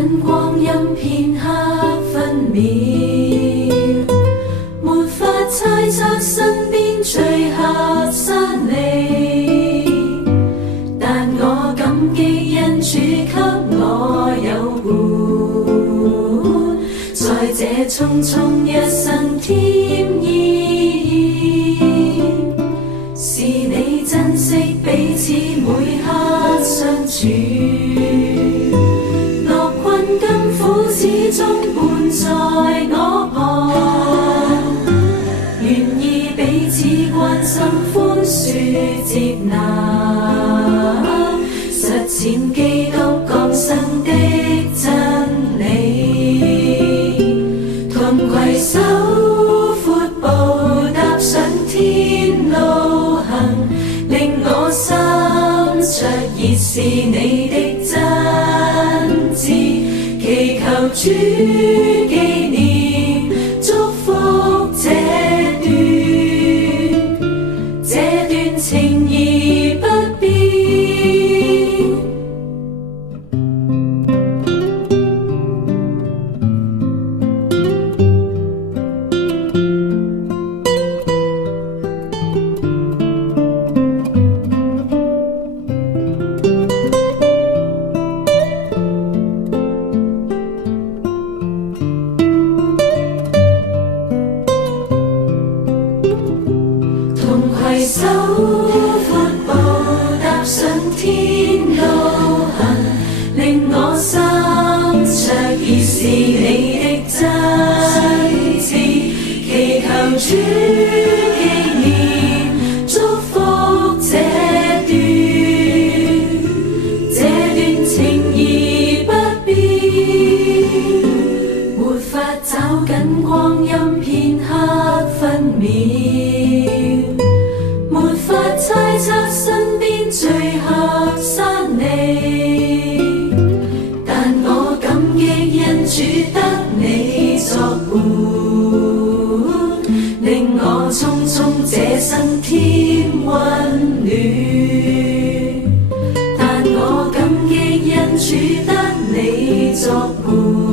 緊光陰片刻分秒，沒法猜測身邊最合失你，但我感激恩主給我有伴，在這匆匆一生添意義，是你珍惜彼此每刻相處，樂困甘苦始終伴在我旁，願意彼此關心寬恕接納，實踐基督降生的真理，同攜手闊步踏上天路行，令我心灼熱是你的真摯，祈求主紀念祝福這段情誼不變。攜手闊步踏上天路行，令我心灼熱是你的真摯，祈求主紀念祝福這段情誼不變，沒法找緊光陰片刻分秒，沒法猜測身邊最合失你，但我感激恩主得你作伴，令我匆匆這生添溫暖，但我感激恩主得你作伴。